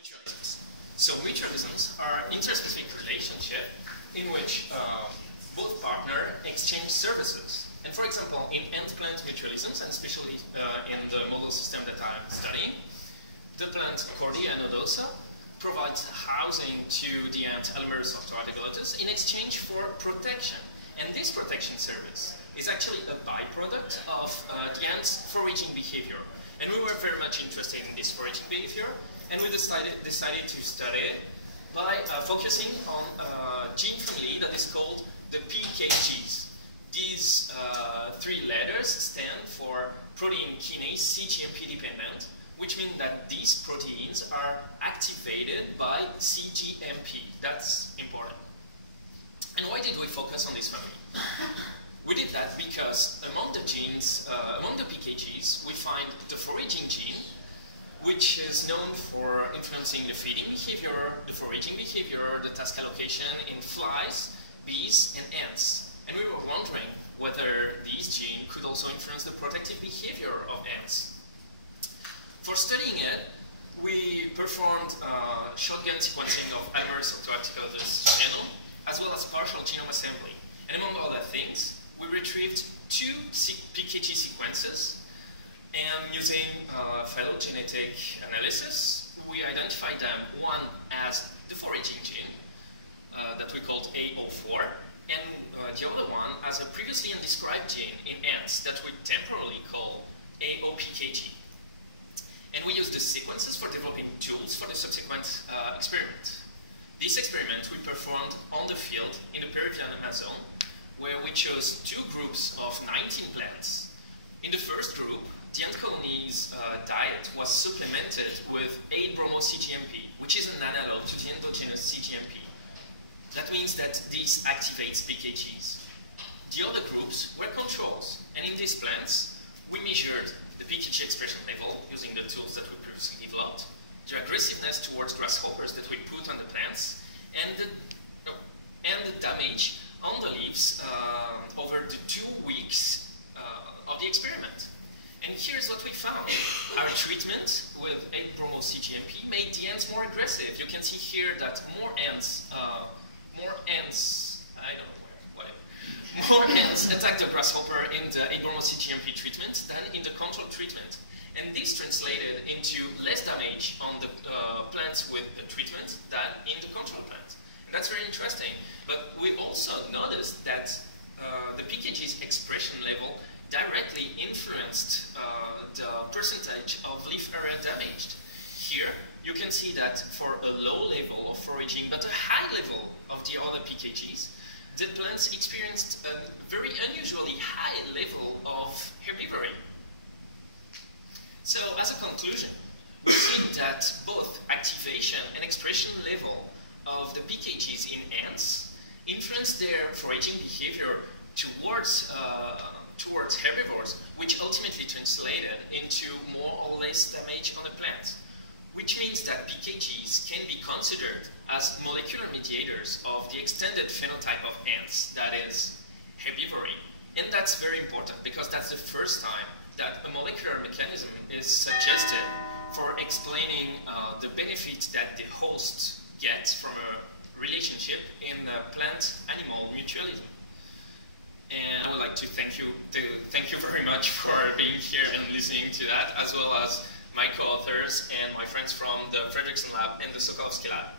mutualisms. So mutualisms are interspecific relationship in which both partners exchange services. And for example, in ant-plant mutualisms, and especially in the model system that I'm studying, the plant Cordia nodosa provides housing to the ant Elmer's octoarticulotus in exchange for protection. And this protection service is actually a byproduct of the ant's foraging behavior. And we were very much interested in this foraging behavior, and we decided to study it by focusing on a gene family that is called the PKGs. These three letters stand for protein kinase cGMP dependent, which means that these proteins are activated by cGMP. That's important. And why did we focus on this family? We did that because among the genes, among the PKGs, we find the foraging gene, which is known for influencing the feeding behavior, the foraging behavior, the task allocation in flies, bees, and ants. And we were wondering whether these genes could also influence the protective behavior of ants. For studying it, we performed shotgun sequencing of Elmer's octoarticulotus genome, as well as partial genome assembly. And among other things, we retrieved 2 PKG sequences, and using phylogenetic analysis, we identified them, one as the foraging gene, that we called A04, and the other one as a previously undescribed gene in ants that we temporarily call AOPKG. And we used the sequences for developing tools for the subsequent experiment. This experiment we performed on the field in the Peruvian Amazon, where we chose 2 groups of 19 plants. In the first group, the ant colony's diet was supplemented with 8-bromo-cGMP, which is an analog to the endogenous cGMP. That means that this activates PKGs. The other groups were controls, and in these plants, we measured the PKG expression level using the tools that we previously developed, the aggressiveness towards grasshoppers that we put on the plants, and the damage on the leaves over the 2 weeks of the experiment. And here's what we found. Our treatment with 8-bromo-cGMP made the ants more aggressive. You can see here that more ants attack the grasshopper in the 8-bromo-cGMP treatment than in the control treatment. And this translated into less damage on the plants with the treatment than in the control plant. And that's very interesting. But we also noticed that the PKG's expression level directly influenced the percentage of leaf area damaged. Here, you can see that for a low level of foraging, but a high level of the other PKGs, the plants experienced a very unusually high level of herbivory. So, as a conclusion, we see that both activation and expression level of the PKGs in ants influence their foraging behavior towards herbivores, which ultimately translated into more or less damage on the plant. Which means that PKGs can be considered as molecular mediators of the extended phenotype of ants, that is, herbivory. And that's very important because that's the first time that a molecular mechanism is suggested for explaining the benefit that the host gets from a relationship in plant-animal mutualism. And I would like to thank you very much for being here and listening to that, as well as my co-authors and my friends from the Fredrickson Lab and the Sokolowski Lab.